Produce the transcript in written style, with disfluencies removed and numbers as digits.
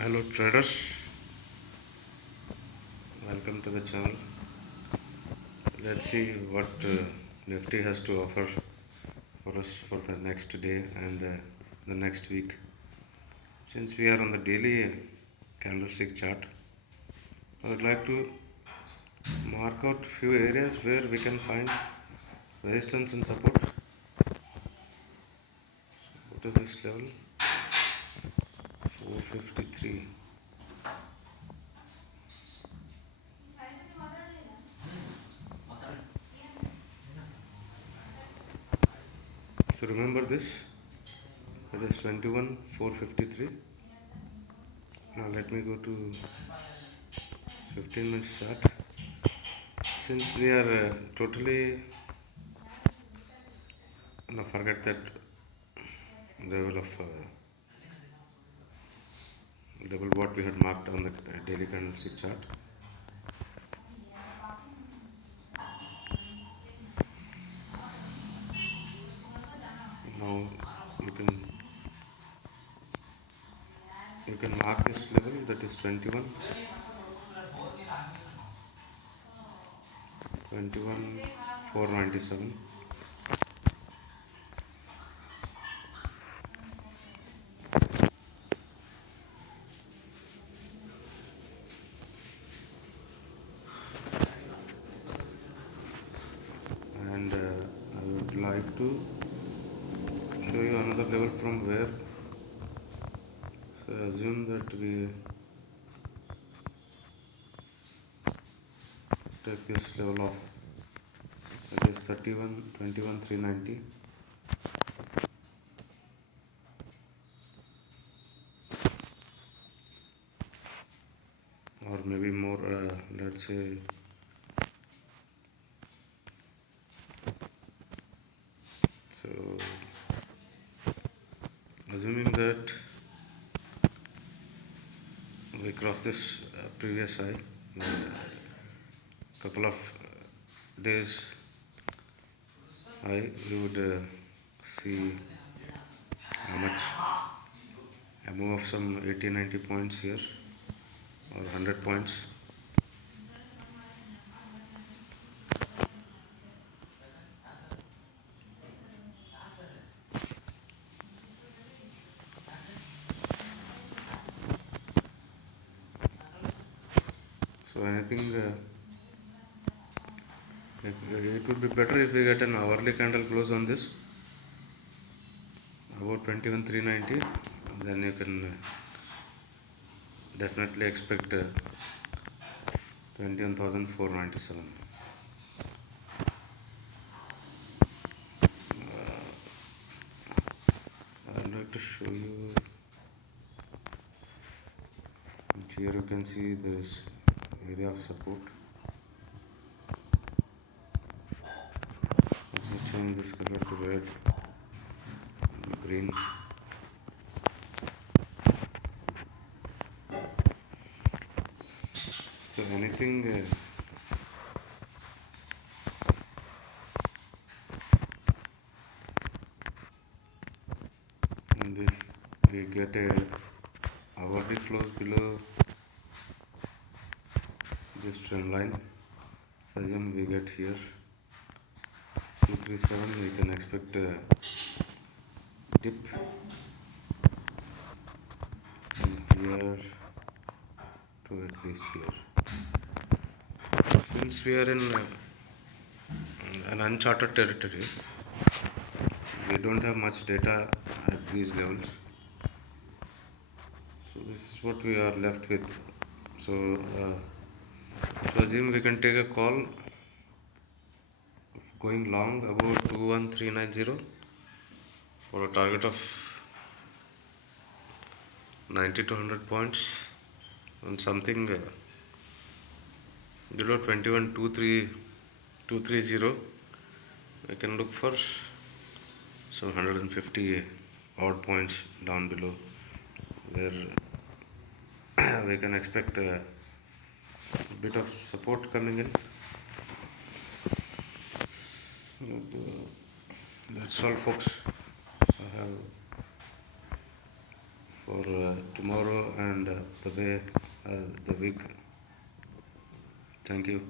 Hello traders, welcome to the channel. Let's see what Nifty has to offer for us for the next day and the next week. Since we are on the daily candlestick chart, I would like to mark out few areas where we can find resistance and support. What is this level? 453. So remember this, it is 21 453. Now let me go to 15 minutes chart. Since we are totally forget that level of level what we had marked on the daily candlestick chart. Now you can mark this level, that is 21 497. And I would like to show you another level from where, so assume that we take this level of, that is 21 390, or maybe more, let's say so. Assuming that we cross this previous high, couple of days high, we would see how much a move of some 80-90 points here or 100 points. So anything it would be better if we get an hourly candle close on this about 21 390, then you can definitely expect 21,497. I'd like to show you, here you can see there is area of support. Let me change this color to red, green. So anything and if we get a hourly close below this trend line, assume we get here 237, we can expect a dip, and here to at least here. Since we are in an uncharted territory, we don't have much data at these levels, so this is what we are left with. So to assume we can take a call of going long about 21390 for a target of 90 to 100 points, and something below 21,230 we can look for some 150 odd points down below, where we can expect a bit of support coming in. That's all, folks, I have for tomorrow and the way the week. Thank you.